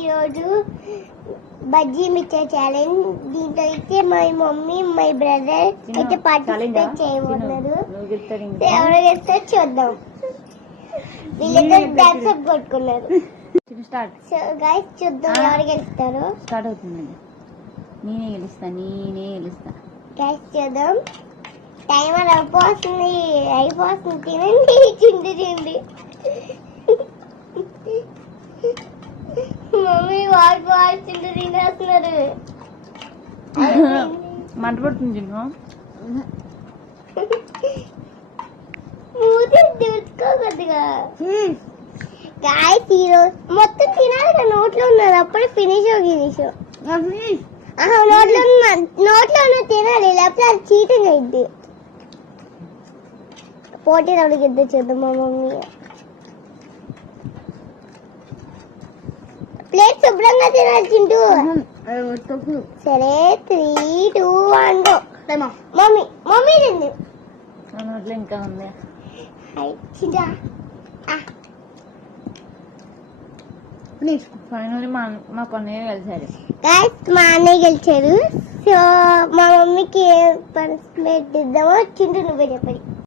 ఈరోజు బజ్జీ మిర్చర్ ఛాలెంజ్ దీంట్లో అయితే మై మమ్మీ మై బ్రదర్ అయితే పార్టిసిపేట్ చేయబోతున్నారు ఎవరు గెలుస్తారో చూద్దాం. వీళ్ళిద్దరు డాన్స్ అప్ కొట్టుకున్నారు. సో గైస్ చూద్దాం ఎవరు గెలుస్తారో. స్టార్ట్ అవుతుంది నేనే గెలుస్తా నేనే గెలుస్తా. గైస్ చూద్దాం. టైమర్ అయిపోతుంది అయిపోతుంది. తినండి చిండి వాళ్ళు వాళ్ళు చిండి తినేస్తున్నారు. మంట పడుతుంది చిన్ను. మూతి మొత్తం తినాలి కదా నోట్లో ఉన్నది. అప్పుడే ఫినిష్ ఆహా నోట్లో ఉన్న నోట్లో ఉన్న తినాలి లేకపోతే అది చీటింగ్ అయింది పోటీ ఇద్దరు చూద్దాం మా మమ్మీ. ప్లేట్ శుభ్రంగా తినాలి చింటూ. సరే three two one go mummy mummy తింది ఇంకా ఉంది. చింటా. మా మా కొన్నయ్య కలిసారు గాయస్ మా అన్నయ్య గెలిచారు. సో మా మమ్మీకి పనిష్మెంట్ ఇద్దామో చింటూ నువ్వే చెప్పండి